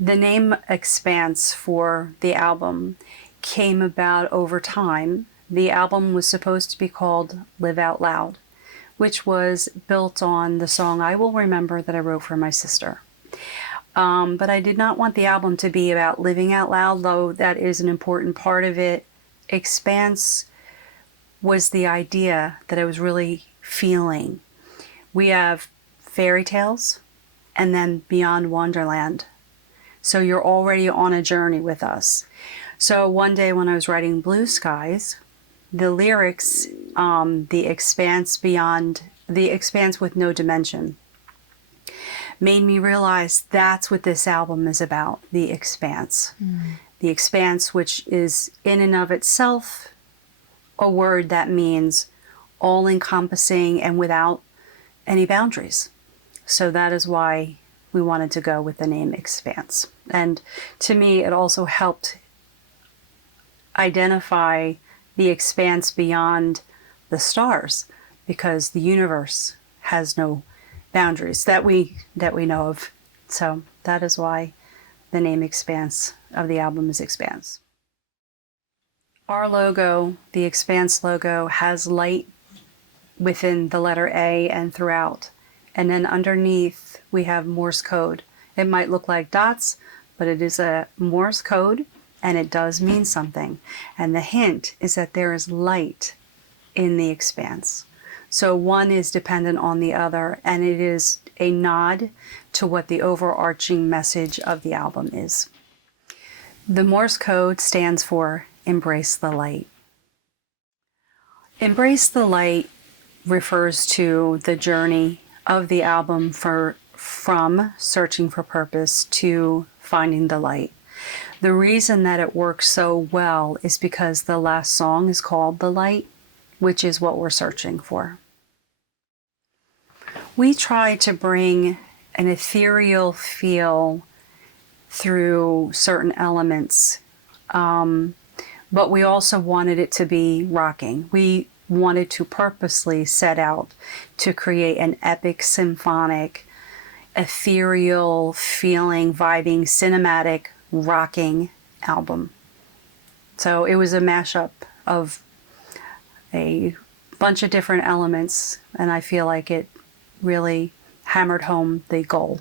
The name Expanse for the album came about over time. The album was supposed to be called Live Out Loud, which was built on the song I Will Remember that I wrote for my sister. But I did not want the album to be about living out loud, though that is an important part of it. Expanse was the idea that I was really feeling. We have fairy tales and then Beyond Wonderland. So you're already on a journey with us. So one day when I was writing Blue Skies, the lyrics, the expanse beyond, the expanse with no dimension, made me realize that's what this album is about, the expanse. The expanse, which is in and of itself a word that means all-encompassing and without any boundaries. So that is why we wanted to go with the name Expanse. And to me, it also helped identify the expanse beyond the stars, because the universe has no boundaries that we know of. So that is why the name Expanse of the album is Expanse. Our logo, the Expanse logo, has light within the letter A and throughout. And then underneath we have Morse code. It might look like dots, but it is a Morse code, and it does mean something. And the hint is that there is light in the expanse. So one is dependent on the other, and it is a nod to what the overarching message of the album is. The Morse code stands for Embrace the Light. Embrace the Light refers to the journey of the album from searching for purpose to finding the light. The reason that it works so well is because the last song is called The Light, which is what we're searching for. We try to bring an ethereal feel through certain elements, but we also wanted it to be rocking. We wanted to purposely set out to create an epic, symphonic, ethereal feeling, vibing, cinematic, rocking album. So it was a mashup of a bunch of different elements, and I feel like it really hammered home the goal.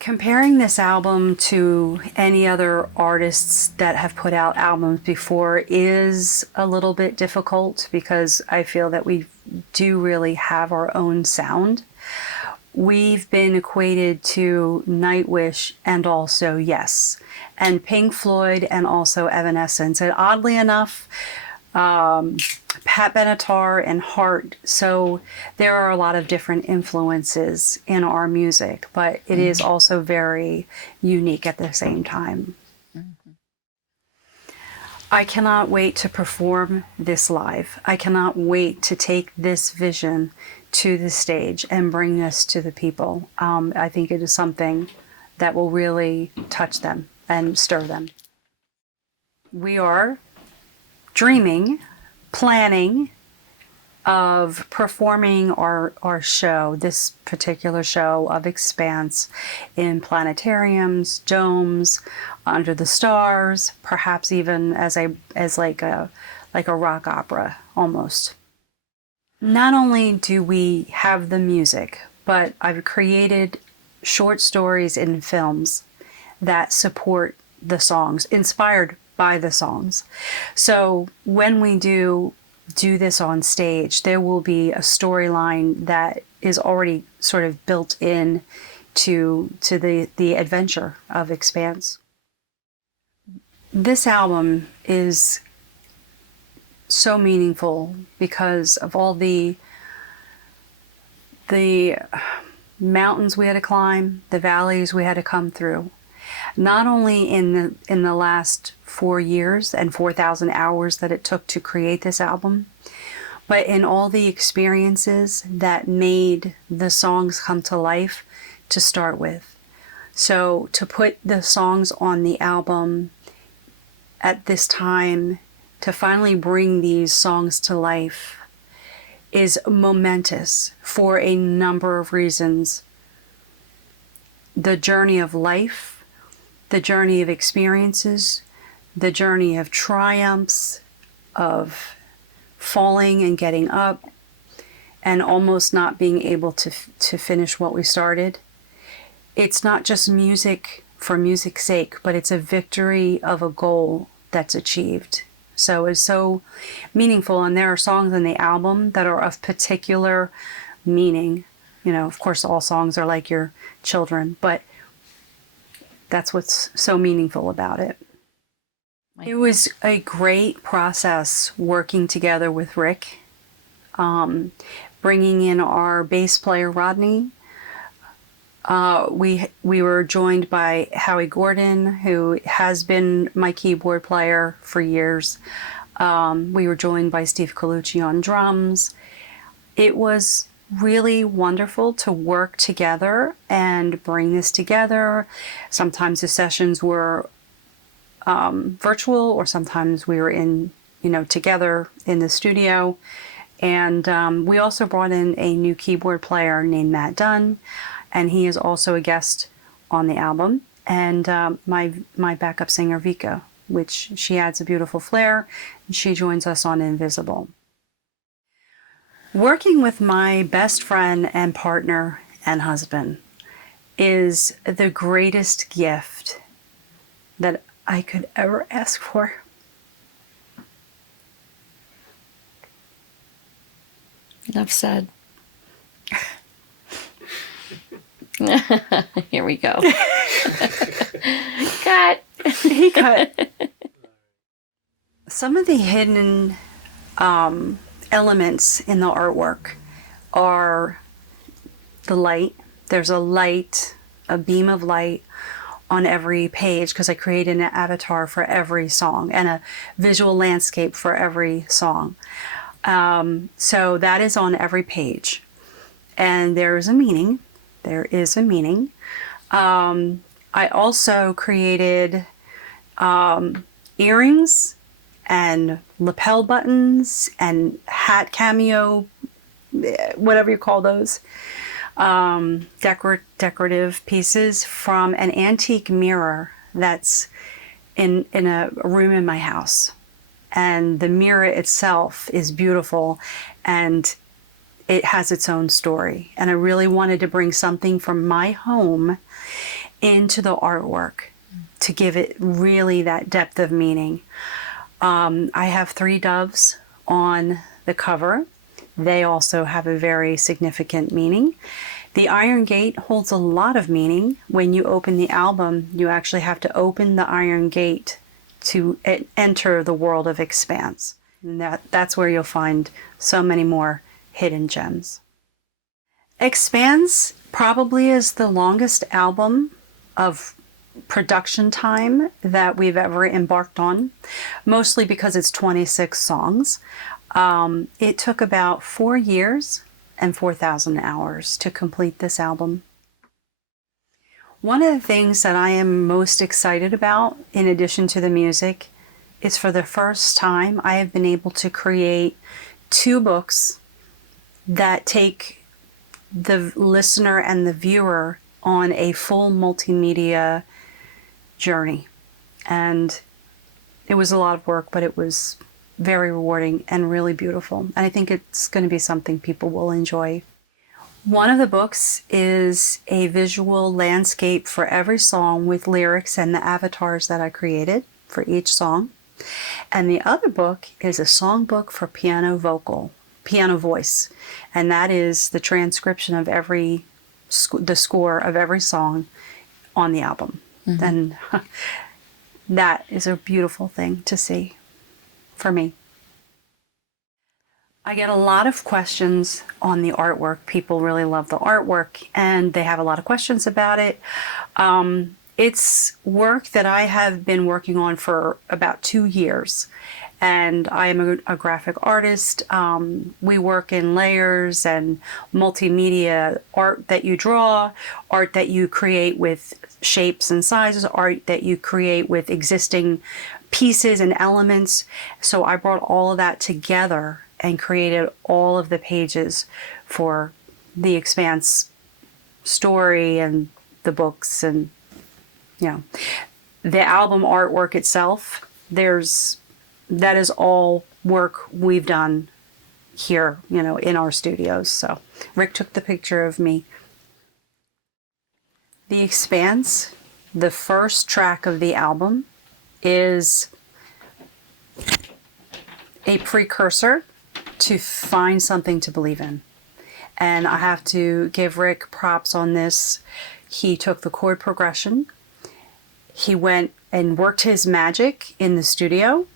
Comparing this album to any other artists that have put out albums before is a little bit difficult, because I feel that we do really have our own sound. We've been equated to Nightwish and also Yes, and Pink Floyd and also Evanescence, and oddly enough, Pat Benatar and Heart. So there are a lot of different influences in our music, but it is also very unique at the same time. I cannot wait to perform this live. I cannot wait to take this vision to the stage and bring this to the people. I think it is something that will really touch them and stir them. We are dreaming, planning of performing our show, this particular show of Expanse, in planetariums, domes, under the stars, perhaps even as like a rock opera almost. Not only do we have the music, but I've created short stories in films that support the songs, inspired by the songs. So when we do this on stage, there will be a storyline that is already sort of built in to the adventure of Expanse. This album is so meaningful because of all the mountains we had to climb, the valleys we had to come through. Not only in the last 4 years and 4,000 hours that it took to create this album, but in all the experiences that made the songs come to life to start with. So to put the songs on the album at this time, to finally bring these songs to life, is momentous for a number of reasons. the journey of life, the journey of experiences, the journey of triumphs, of falling and getting up, and almost not being able to finish what we started. It's not just music for music's sake, but it's a victory of a goal that's achieved. So it's so meaningful, and there are songs in the album that are of particular meaning. You know, of course, all songs are like your children, but that's what's so meaningful about it. It was a great process working together with Rick, bringing in our bass player, Rodney. We were joined by Howie Gordon, who has been my keyboard player for years. We were joined by Steve Colucci on drums. It was really wonderful to work together and bring this together. Sometimes the sessions were virtual, or sometimes we were together in the studio. And we also brought in a new keyboard player named Matt Dunn, and he is also a guest on the album. And my backup singer, Vika, which she adds a beautiful flair, and she joins us on Invisible. Working with my best friend and partner and husband is the greatest gift that I could ever ask for. Enough said. Here we go. Cut. He cut. Some of the hidden elements in the artwork are the light. There's a light, a beam of light on every page, because I created an avatar for every song and a visual landscape for every song. So that is on every page. And there is a meaning. There is a meaning. I also created earrings and lapel buttons and hat cameo, whatever you call those, decorative pieces from an antique mirror that's in a room in my house. And the mirror itself is beautiful, and it has its own story. And I really wanted to bring something from my home into the artwork to give it really that depth of meaning. I have 3 doves on the cover. They also have a very significant meaning. The iron gate holds a lot of meaning. When you open the album, you actually have to open the iron gate to enter the world of Expanse. And that's where you'll find so many more hidden gems. Expanse probably is the longest album of production time that we've ever embarked on, mostly because it's 26 songs. It took about 4 years and 4,000 hours to complete this album. One of the things that I am most excited about, in addition to the music, is for the first time I have been able to create 2 books that take the listener and the viewer on a full multimedia journey. And it was a lot of work, but it was very rewarding and really beautiful. And I think it's going to be something people will enjoy. One of the books is a visual landscape for every song with lyrics and the avatars that I created for each song. And the other book is a songbook for piano voice. And that is the transcription of the score of every song on the album. Mm-hmm. And that is a beautiful thing to see for me. I get a lot of questions on the artwork. People really love the artwork, and they have a lot of questions about it. It's work that I have been working on for about 2 years, and I am a graphic artist. We work in layers and multimedia art that you draw, art that you create with shapes and sizes, art that you create with existing pieces and elements. So I brought all of that together and created all of the pages for the Expanse story and the books and, you know, the album artwork itself, that is all work we've done here, you know, in our studios. So Rick took the picture of me. The Expanse, the first track of the album, is a precursor to Find Something to Believe in. And I have to give Rick props on this. He took the chord progression, he went and worked his magic in the studio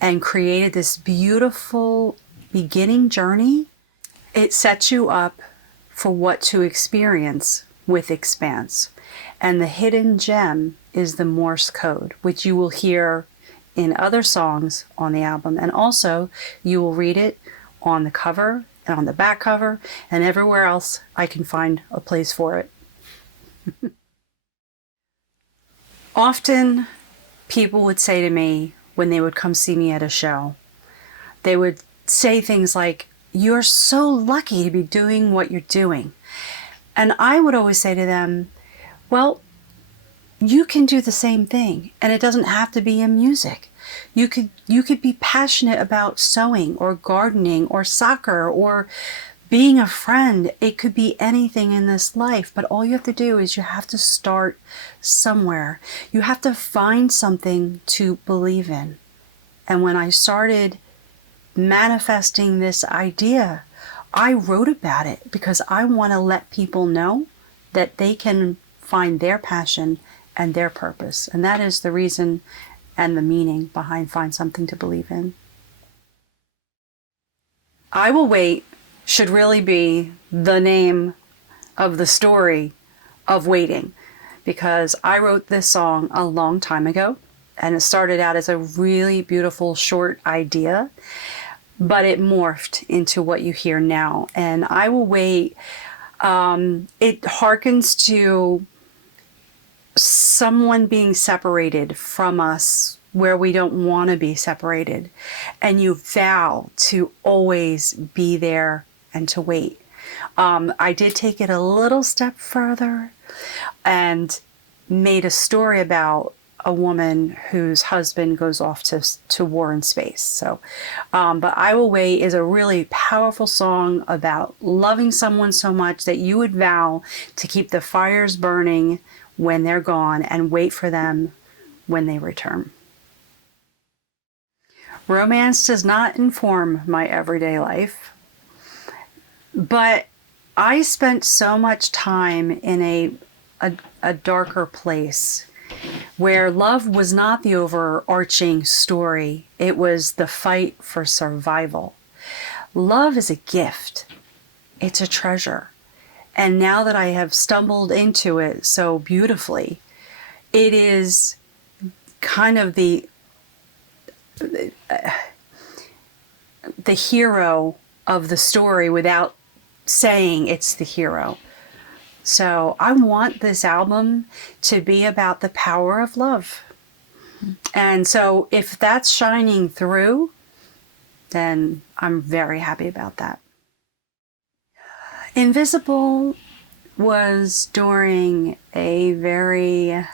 and created this beautiful beginning journey. It sets you up for what to experience with Expanse. And the hidden gem is the Morse code, which you will hear in other songs on the album. And also you will read it on the cover and on the back cover and everywhere else I can find a place for it. Often people would say to me when they would come see me at a show, they would say things like, "You're so lucky to be doing what you're doing." And I would always say to them, well, you can do the same thing, and it doesn't have to be in music. You could be passionate about sewing or gardening or soccer or being a friend. It could be anything in this life, but all you have to do is you have to start somewhere. You have to find something to believe in. And when I started manifesting this idea, I wrote about it because I want to let people know that they can find their passion and their purpose. And that is the reason and the meaning behind Find Something to Believe in. I Will Wait should really be the name of the story of waiting, because I wrote this song a long time ago and it started out as a really beautiful short idea, but it morphed into what you hear now. And I Will Wait, it harkens to someone being separated from us where we don't want to be separated, and you vow to always be there and to wait. I did take it a little step further and made a story about a woman whose husband goes off to war in space. So, but I Will Wait is a really powerful song about loving someone so much that you would vow to keep the fires burning when they're gone and wait for them when they return. Romance does not inform my everyday life, but I spent so much time in a darker place where love was not the overarching story. It was the fight for survival. Love is a gift. It's a treasure. And now that I have stumbled into it so beautifully, it is kind of the hero of the story without saying it's the hero. So I want this album to be about the power of love. And so if that's shining through, then I'm very happy about that. Invisible was during a very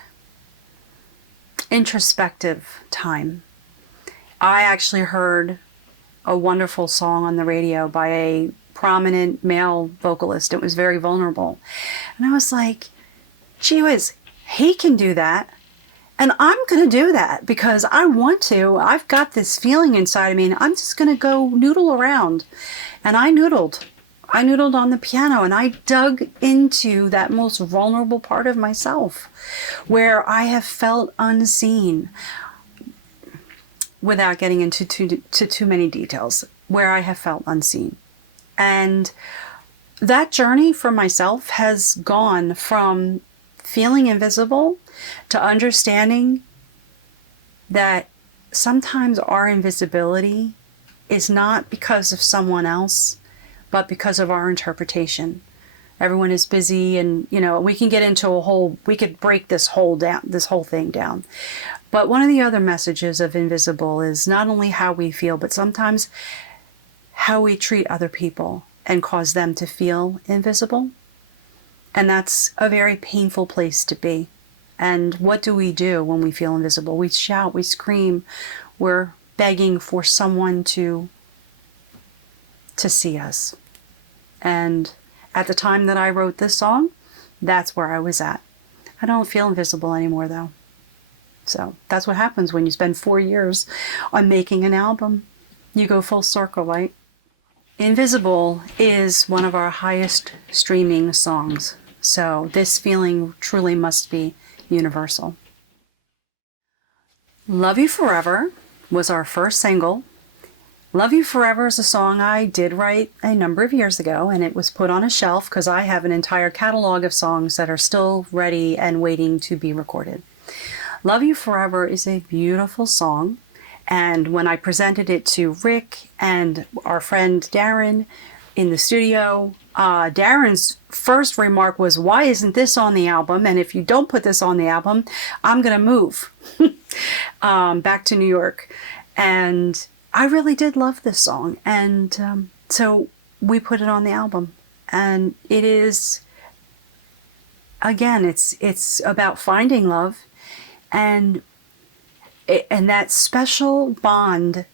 introspective time. I actually heard a wonderful song on the radio by a prominent male vocalist. It was very vulnerable. And I was like, gee whiz, he can do that. And I'm going to do that because I want to. I've got this feeling inside of me and I'm just going to go noodle around. And I noodled. I noodled on the piano and I dug into that most vulnerable part of myself where I have felt unseen, without getting into too many details, where I have felt unseen. And that journey for myself has gone from feeling invisible to understanding that sometimes our invisibility is not because of someone else, but because of our interpretation. Everyone is busy and, you know, we can get into we could break this whole thing down. But one of the other messages of Invisible is not only how we feel, but sometimes how we treat other people and cause them to feel invisible. And that's a very painful place to be. And what do we do when we feel invisible? We shout, we scream, we're begging for someone to see us. And at the time that I wrote this song, that's where I was at. I don't feel invisible anymore, though. So that's what happens when you spend 4 years on making an album. You go full circle, right? Invisible is one of our highest streaming songs. So this feeling truly must be universal. Love You Forever was our first single. Love You Forever is a song I did write a number of years ago, and it was put on a shelf because I have an entire catalog of songs that are still ready and waiting to be recorded. Love You Forever is a beautiful song, and when I presented it to Rick and our friend Darren in the studio, Darren's first remark was, "Why isn't this on the album? And if you don't put this on the album, I'm going to move back to New York." And I really did love this song. And so we put it on the album. And it is, again, it's about finding love and that special bond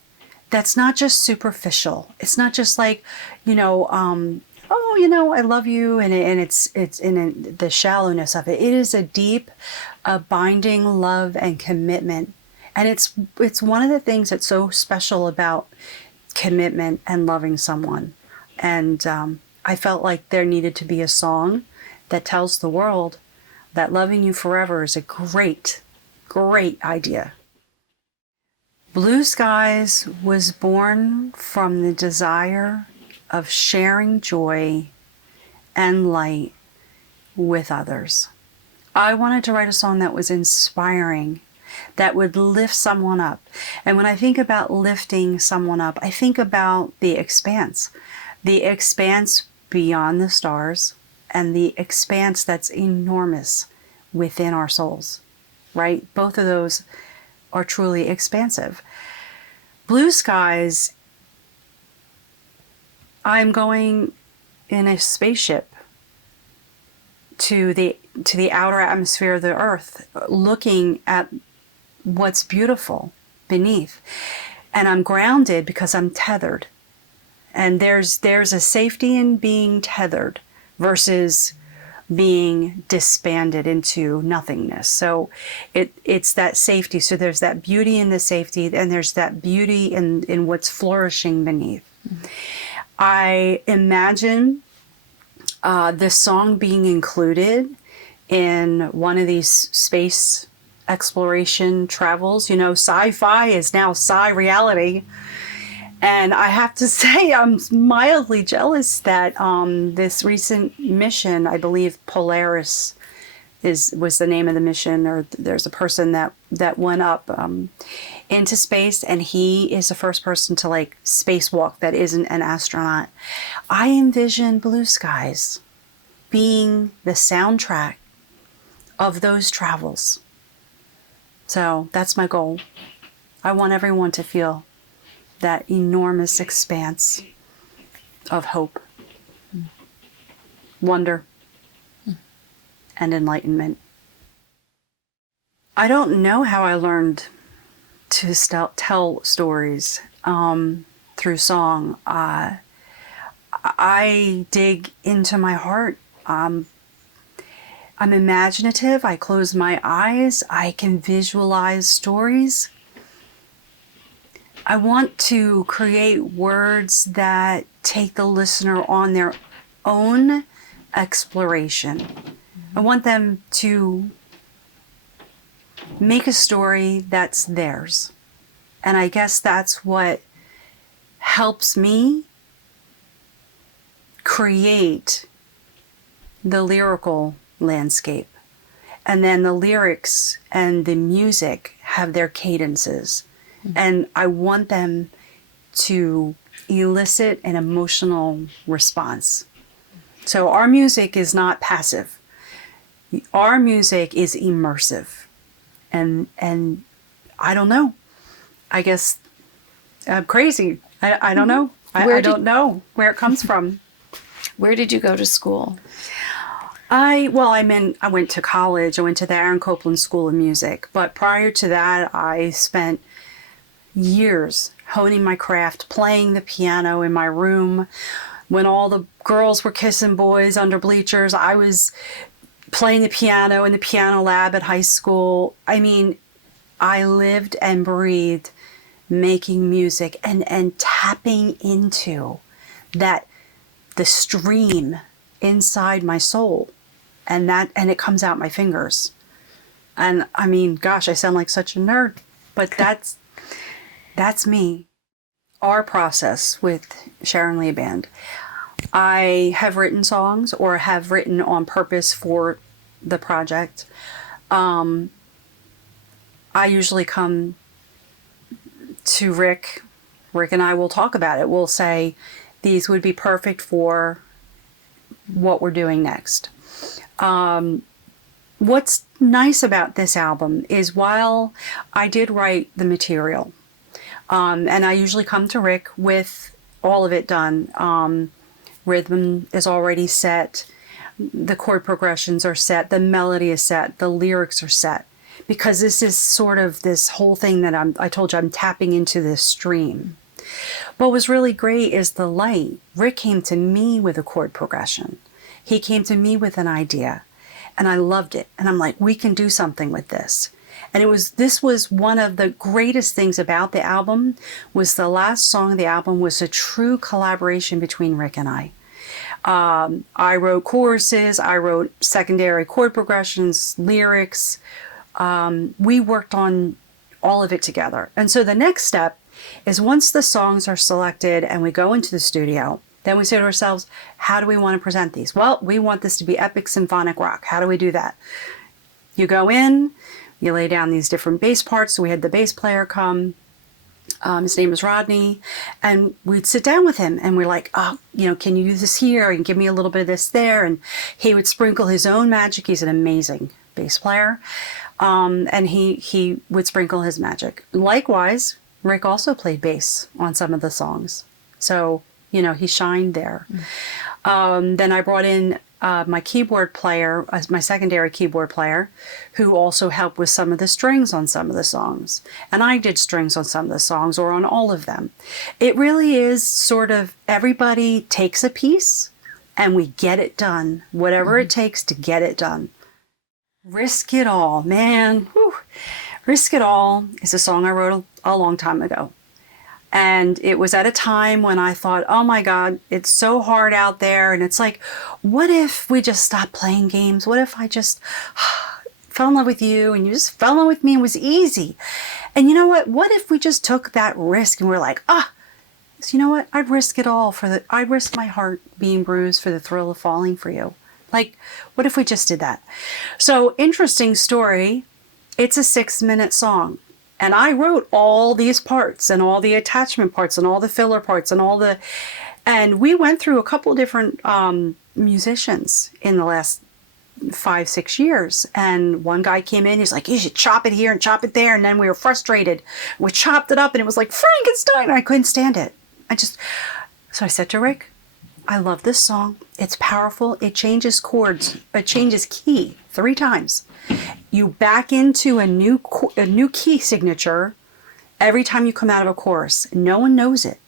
that's not just superficial. It's not just like, I love you, and it's in the shallowness of it. It is a deep, binding love and commitment. And it's one of the things that's so special about commitment and loving someone. And I felt like there needed to be a song that tells the world that loving you forever is a great, great idea. Blue Skies was born from the desire of sharing joy and light with others. I wanted to write a song that was inspiring, that would lift someone up. And when I think about lifting someone up, I think about the expanse beyond the stars, and the expanse that's enormous within our souls, right? Both of those are truly expansive. Blue Skies, I'm going in a spaceship to the outer atmosphere of the earth, looking at what's beautiful beneath. And I'm grounded because I'm tethered. And there's a safety in being tethered versus being disbanded into nothingness. So it's that safety. So there's that beauty in the safety, and there's that beauty in what's flourishing beneath. Mm-hmm. I imagine this song being included in one of these space exploration travels. Sci-fi is now sci-reality. And I have to say, I'm mildly jealous that this recent mission, I believe Polaris was the name of the mission, or there's a person that went up into space, and he is the first person to spacewalk that isn't an astronaut. I envision Blue Skies being the soundtrack of those travels. So that's my goal. I want everyone to feel that enormous expanse of hope, wonder, and enlightenment. I don't know how I learned to tell stories through song. I dig into my heart. I'm imaginative. I close my eyes. I can visualize stories. I want to create words that take the listener on their own exploration. I want them to make a story that's theirs. And I guess that's what helps me create the lyrical landscape. And then the lyrics and the music have their cadences. And I want them to elicit an emotional response. So our music is not passive. Our music is immersive. And I don't know. I guess I'm crazy. I don't know. I don't know where it comes from. Where did you go to school? I went to college. I went to the Aaron Copland School of Music. But prior to that, I spent years honing my craft, playing the piano in my room. When all the girls were kissing boys under bleachers, I was playing the piano in the piano lab at high school. I mean, I lived and breathed making music and tapping into that, the stream inside my soul. And it comes out my fingers. And I mean, gosh, I sound like such a nerd, but that's me. Our process with Sharon Lia Band. I have written songs or have written on purpose for the project. I usually come to Rick. Rick and I will talk about it. We'll say, these would be perfect for what we're doing next. What's nice about this album is while I did write the material, and I usually come to Rick with all of it done. Rhythm is already set, the chord progressions are set, the melody is set, the lyrics are set, because this is sort of this whole thing that I told you I'm tapping into this stream. What was really great is the light. Rick came to me with a chord progression. He came to me with an idea, and I loved it. And I'm like, we can do something with this. And this was one of the greatest things about the album, was the last song of the album was a true collaboration between Rick and I. I wrote choruses, I wrote secondary chord progressions, lyrics. We worked on all of it together. And so the next step is, once the songs are selected and we go into the studio, then we say to ourselves, how do we want to present these? Well, we want this to be epic symphonic rock. How do we do that? You go in, you lay down these different bass parts. So we had the bass player come. His name is Rodney. And we'd sit down with him and we're like, oh, can you do this here? And give me a little bit of this there. And he would sprinkle his own magic. He's an amazing bass player. And he would sprinkle his magic. Likewise, Rick also played bass on some of the songs. So, he shined there. Then I brought in my keyboard player, my secondary keyboard player, who also helped with some of the strings on some of the songs. And I did strings on some of the songs, or on all of them. It really is sort of, everybody takes a piece and we get it done, whatever it takes to get it done. Risk It All, man. Whew. Risk It All is a song I wrote a long time ago. And it was at a time when I thought, oh my God, it's so hard out there. And it's like, what if we just stopped playing games? What if I just fell in love with you and you just fell in love with me and it was easy? And you know what? What if we just took that risk and we're like, so you know what? I'd risk it all I'd risk my heart being bruised for the thrill of falling for you. Like, what if we just did that? So, interesting story. It's a 6-minute song. And I wrote all these parts and all the attachment parts and all the filler parts and we went through a couple of different musicians in the last 5-6 years. And one guy came in, he's like, you should chop it here and chop it there. And then we were frustrated. We chopped it up and it was like Frankenstein. I couldn't stand it. So I said to Rick, I love this song. It's powerful. It changes chords. It changes key 3 times. You back into a new key signature every time you come out of a chorus. No one knows it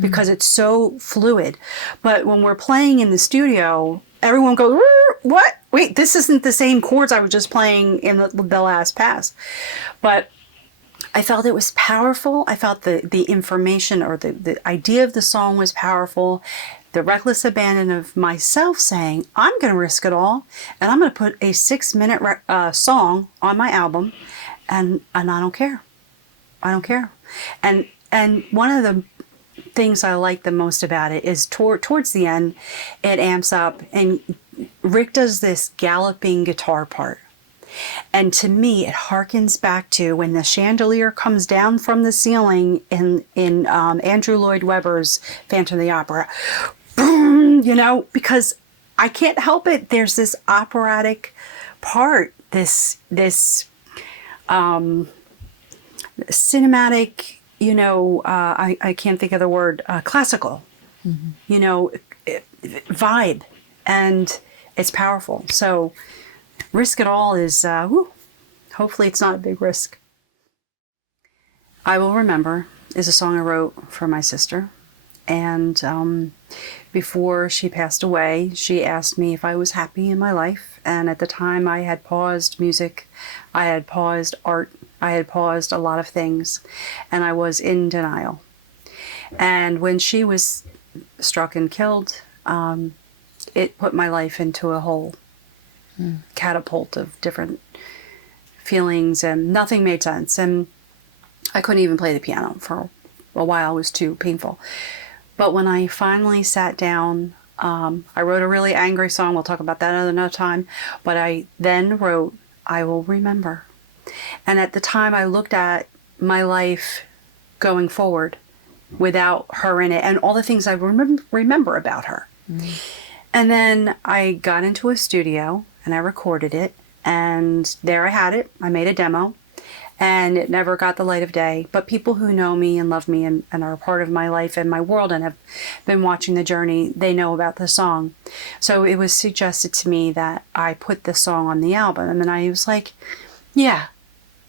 because it's so fluid. But when we're playing in the studio, everyone goes, what? Wait, this isn't the same chords I was just playing in the last pass. But I felt it was powerful. I felt the information or the idea of the song was powerful. The reckless abandon of myself saying, I'm going to risk it all, and I'm going to put a 6-minute song on my album, and I don't care. I don't care. And one of the things I like the most about it is towards the end, it amps up, and Rick does this galloping guitar part. And to me, it harkens back to when the chandelier comes down from the ceiling in Andrew Lloyd Webber's Phantom of the Opera. Boom, because I can't help it. There's this operatic part, this cinematic, I can't think of the word, classical, vibe. And it's powerful. So risk it all is, hopefully it's not a big risk. I Will Remember is a song I wrote for my sister. And before she passed away, she asked me if I was happy in my life. And at the time, I had paused music, I had paused art, I had paused a lot of things, and I was in denial. And when she was struck and killed, it put my life into a whole catapult of different feelings, and nothing made sense. And I couldn't even play the piano for a while. It was too painful. But when I finally sat down, I wrote a really angry song. We'll talk about that another time. But I then wrote, I Will Remember. And at the time, I looked at my life going forward without her in it and all the things I remember about her. And then I got into a studio and I recorded it. And there I had it. I made a demo. And it never got the light of day. But people who know me and love me and are a part of my life and my world and have been watching the journey, they know about the song. So it was suggested to me that I put the song on the album. And I was like, yeah,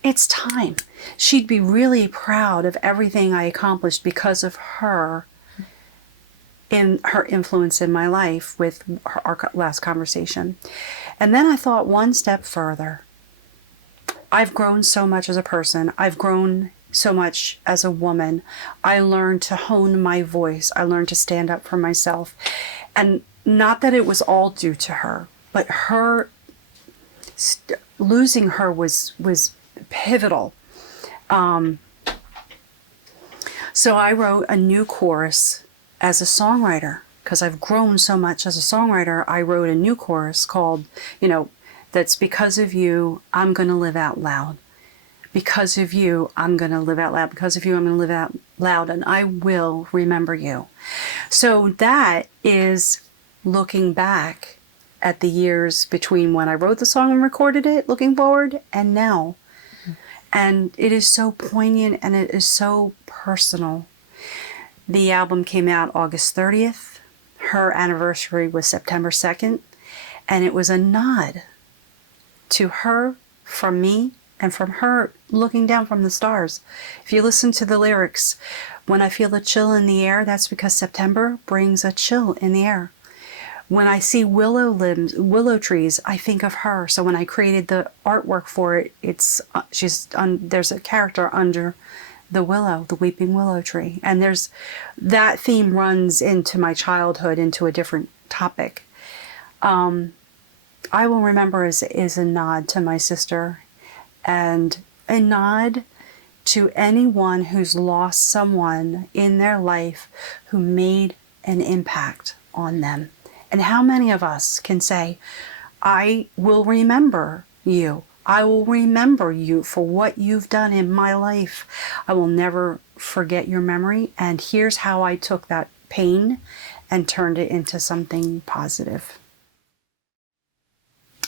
it's time. She'd be really proud of everything I accomplished because of her, in her influence in my life with our last conversation. And then I thought one step further. I've grown so much as a person. I've grown so much as a woman. I learned to hone my voice. I learned to stand up for myself. And not that it was all due to her, but her, losing her was pivotal. So I wrote a new chorus as a songwriter. Because I've grown so much as a songwriter, I wrote a new chorus called, that's because of you, I'm going to live out loud. Because of you, I'm going to live out loud. Because of you, I'm going to live out loud. And I will remember you. So that is looking back at the years between when I wrote the song and recorded it, looking forward, and now. And it is so poignant and it is so personal. The album came out August 30th. Her anniversary was September 2nd. And it was a nod to her, from me, and from her looking down from the stars. If you listen to the lyrics, when I feel a chill in the air, that's because September brings a chill in the air. When I see willow trees, I think of her. So when I created the artwork for it, there's a character under the willow, the weeping willow tree. And that theme runs into my childhood, into a different topic. I Will Remember is a nod to my sister and a nod to anyone who's lost someone in their life who made an impact on them. And how many of us can say, I will remember you. I will remember you for what you've done in my life. I will never forget your memory. And here's how I took that pain and turned it into something positive.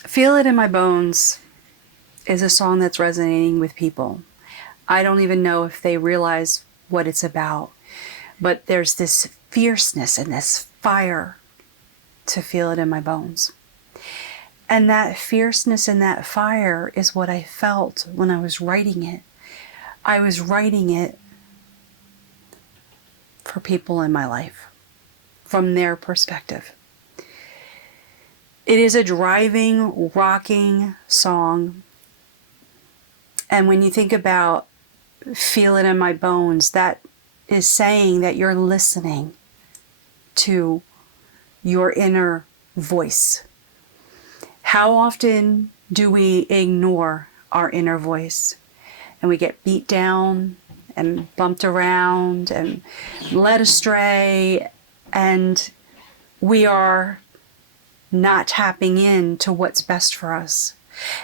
Feel It in My Bones is a song that's resonating with people. I don't even know if they realize what it's about, but there's this fierceness and this fire to feel it in my bones. And that fierceness and that fire is what I felt when I was writing it. I was writing it for people in my life, from their perspective. It is a driving, rocking song. And when you think about Feel It in My Bones, that is saying that you're listening to your inner voice. How often do we ignore our inner voice? And we get beat down and bumped around and led astray, and we are not tapping in to what's best for us.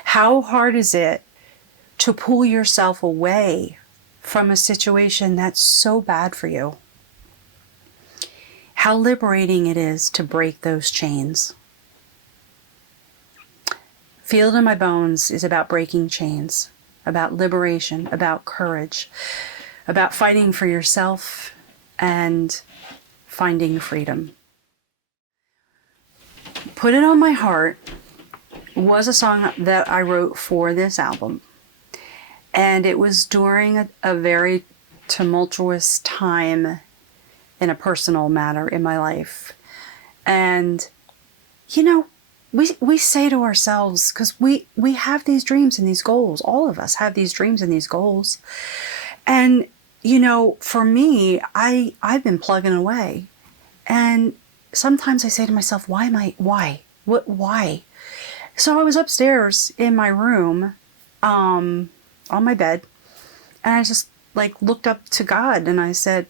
How hard is it to pull yourself away from a situation that's so bad for you? How liberating it is to break those chains. Feel It in My Bones is about breaking chains, about liberation, about courage, about fighting for yourself and finding freedom. Put It On My Heart was a song that I wrote for this album. And it was during a very tumultuous time in a personal matter in my life. And, you know, we say to ourselves, because we have these dreams and these goals. All of us have these dreams and these goals. And, you know, for me, I've been plugging away. And sometimes I say to myself, why? So I was upstairs in my room, on my bed, and I just like looked up to God and I said,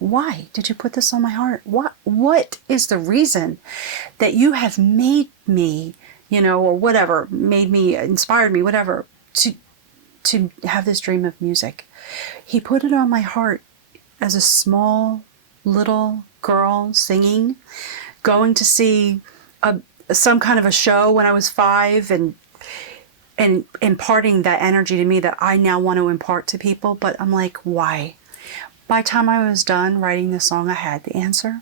why did you put this on my heart? What is the reason that you have made me, you know, or whatever, made me, inspired me, whatever, to have this dream of music? He put it on my heart as a small little girl singing, going to see some kind of a show when I was 5 and imparting that energy to me that I now want to impart to people. But I'm like, why? By the time I was done writing the song, I had the answer.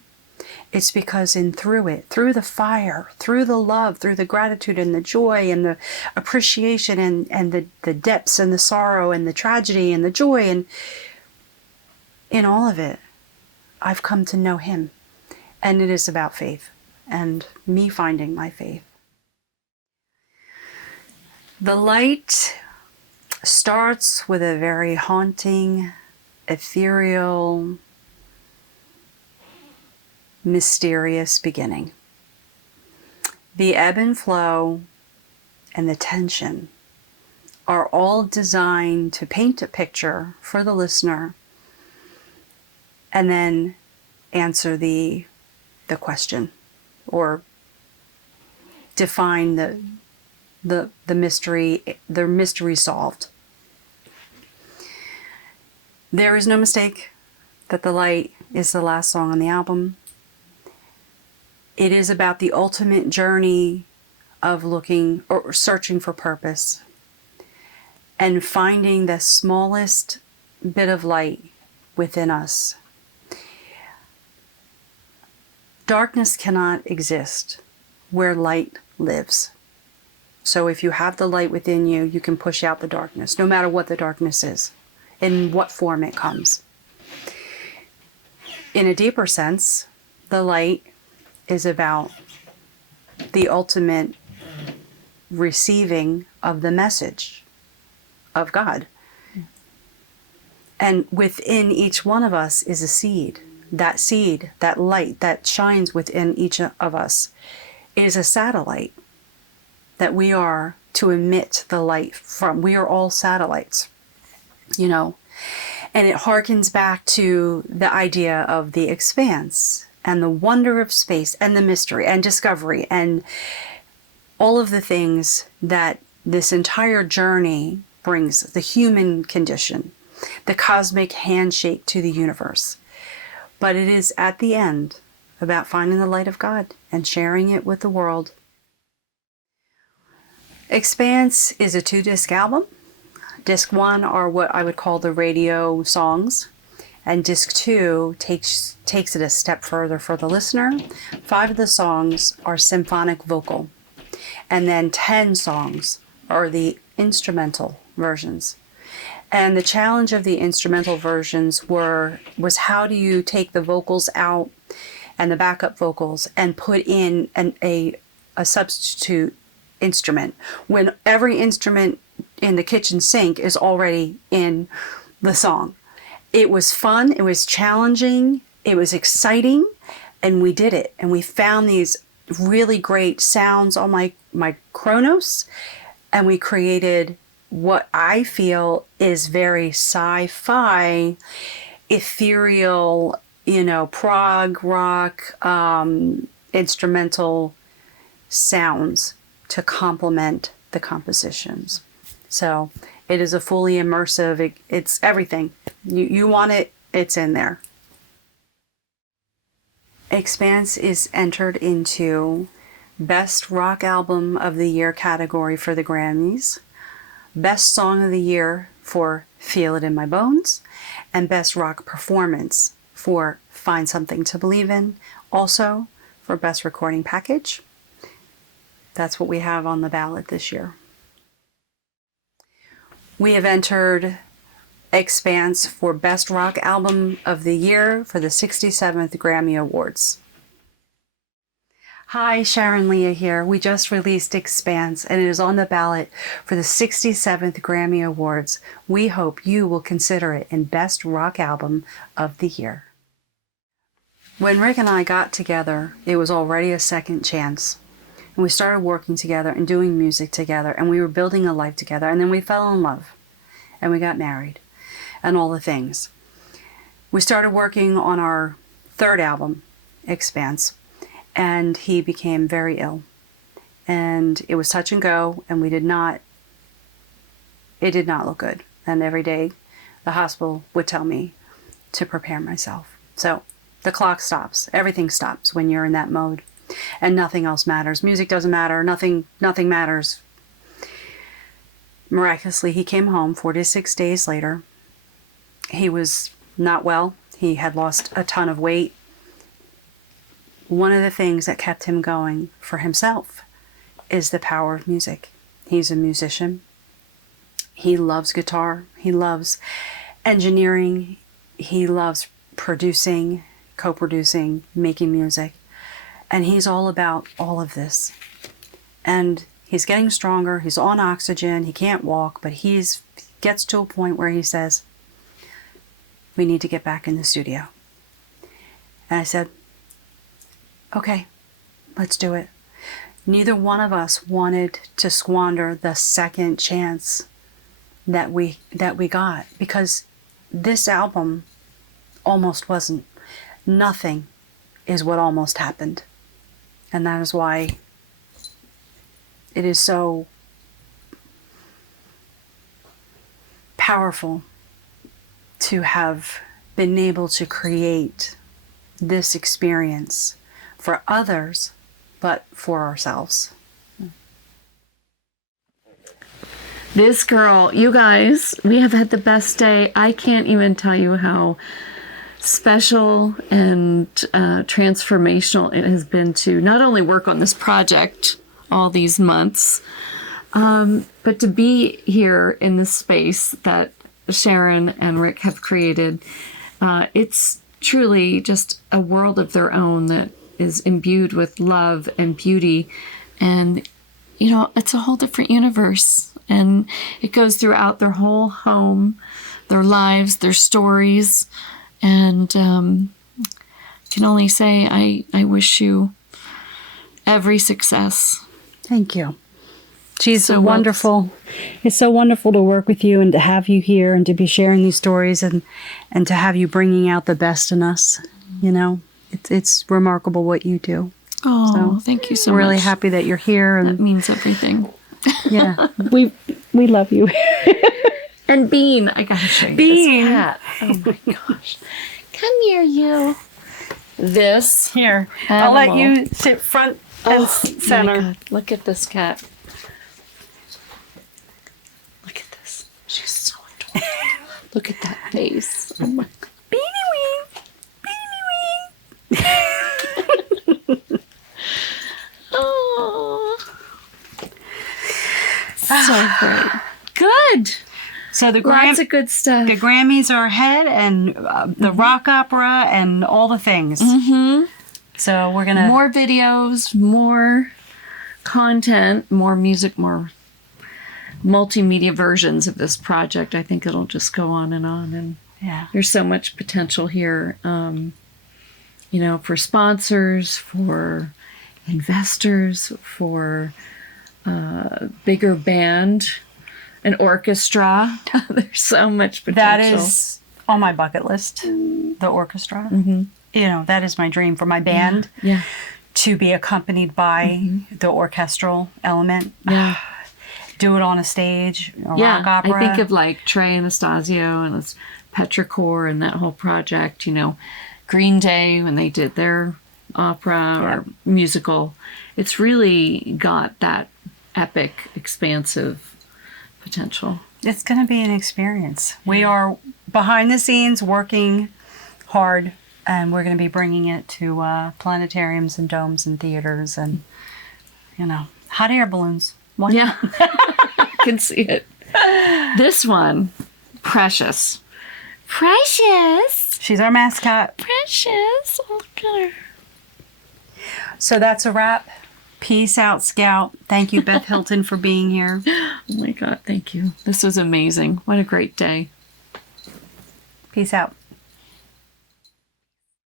It's because through the fire, through the love, through the gratitude and the joy and the appreciation and the depths and the sorrow and the tragedy and the joy, and in all of it, I've come to know Him. And it is about faith and me finding my faith. The light starts with a very haunting, ethereal, mysterious beginning. The ebb and flow and the tension are all designed to paint a picture for the listener and then answer the question or define the mystery solved. There is no mistake that The Light is the last song on the album. It is about the ultimate journey of looking or searching for purpose and finding the smallest bit of light within us. Darkness cannot exist where light lives. So if you have the light within you, you can push out the darkness, no matter what the darkness is, in what form it comes. In a deeper sense, the light is about the ultimate receiving of the message of God. And within each one of us is a seed. That seed, that light that shines within each of us is a satellite that we are to emit the light from. We are all satellites, you know. And it harkens back to the idea of the expanse and the wonder of space and the mystery and discovery and all of the things that this entire journey brings, the human condition, the cosmic handshake to the universe. But it is at the end about finding the light of God and sharing it with the world. Expanse is a 2-disc album. Disc 1 are what I would call the radio songs, and Disc 2 takes it a step further for the listener. 5 of the songs are symphonic vocal, and then 10 songs are the instrumental versions. And the challenge of the instrumental versions was how do you take the vocals out and the backup vocals and put in a substitute instrument when every instrument in the kitchen sink is already in the song. It was fun, it was challenging, it was exciting, and we did it. And we found these really great sounds on my Kronos, and we created what I feel is very sci-fi, ethereal, you know, prog rock, instrumental sounds to complement the compositions. So it is a fully immersive, it's everything. You want it, it's in there. Expanse is entered into Best Rock Album of the Year category for the Grammys, Best Song of the Year for Feel It in My Bones, and Best Rock Performance for Find Something to Believe In, also for Best Recording Package. That's what we have on the ballot this year. We have entered EXPANSE for Best Rock Album of the Year for the 67th Grammy Awards. Hi, Sharon Lia here. We just released EXPANSE and it is on the ballot for the 67th Grammy Awards. We hope you will consider it in Best Rock Album of the Year. When Rick and I got together, it was already a second chance. And we started working together and doing music together, and we were building a life together, and then we fell in love and we got married and all the things. We started working on our third album, EXPANSE, and he became very ill. And it was touch and go, and it did not look good. And every day the hospital would tell me to prepare myself. So the clock stops. Everything stops when you're in that mode. And nothing else matters. Music doesn't matter. Nothing matters. Miraculously, he came home 46 days later. He was not well. He had lost a ton of weight. One of the things that kept him going for himself is the power of music. He's a musician. He loves guitar. He loves engineering. He loves producing, co-producing, making music. And he's all about all of this. And he's getting stronger. He's on oxygen. He can't walk, but gets to a point where he says, we need to get back in the studio. And I said, okay, let's do it. Neither one of us wanted to squander the second chance that we got, because this album almost wasn't. Nothing is what almost happened. And that is why it is so powerful to have been able to create this experience for others, but for ourselves. This girl, you guys, we have had the best day. I can't even tell you how special and transformational it has been to not only work on this project all these months, but to be here in this space that Sharon and Rick have created. It's truly just a world of their own that is imbued with love and beauty. And, you know, it's a whole different universe. And it goes throughout their whole home, their lives, their stories. And can only say I wish you every success. Thank you. She's so wonderful. It's so wonderful to work with you and to have you here and to be sharing these stories and to have you bringing out the best in us. You know, it's remarkable what you do. Oh, so thank you so much. We're really happy that you're here. And that means everything. Yeah, we love you. And Bean, I gotta show you Bean. This cat. Oh my gosh. Come here, you. This here. animal. I'll let you sit front and center. My God. Look at this cat. Look at this. She's so adorable. Look at that face. Oh my God. Beanie wee. Beanie wee. Oh. So great. Good. So Lots of good stuff. The Grammys are ahead, and the rock opera, and all the things. Mm-hmm. So we're gonna more videos, more content, more music, more multimedia versions of this project. I think it'll just go on, and yeah. There's so much potential here. You know, for sponsors, for investors, for bigger band. An orchestra. There's so much potential. That is on my bucket list, the orchestra. Mm-hmm. You know, that is my dream for my band. Yeah. To be accompanied by the orchestral element. Yeah. Do it on a stage, a rock opera. I think of like Trey Anastasio and this Petrichor and that whole project, you know, Green Day when they did their opera or musical. It's really got that epic, expansive potential. It's going to be an experience. We are behind the scenes working hard, and we're going to be bringing it to planetariums and domes and theaters, and you know, Hot air balloons. Why Yeah. I can see it. This one, Precious. Precious. She's our mascot. Precious. Oh, look at her. So that's a wrap. Peace out, Scout. Thank you, Beth Hilton, for being here. Oh my God, thank you. This was amazing. What a great day. Peace out.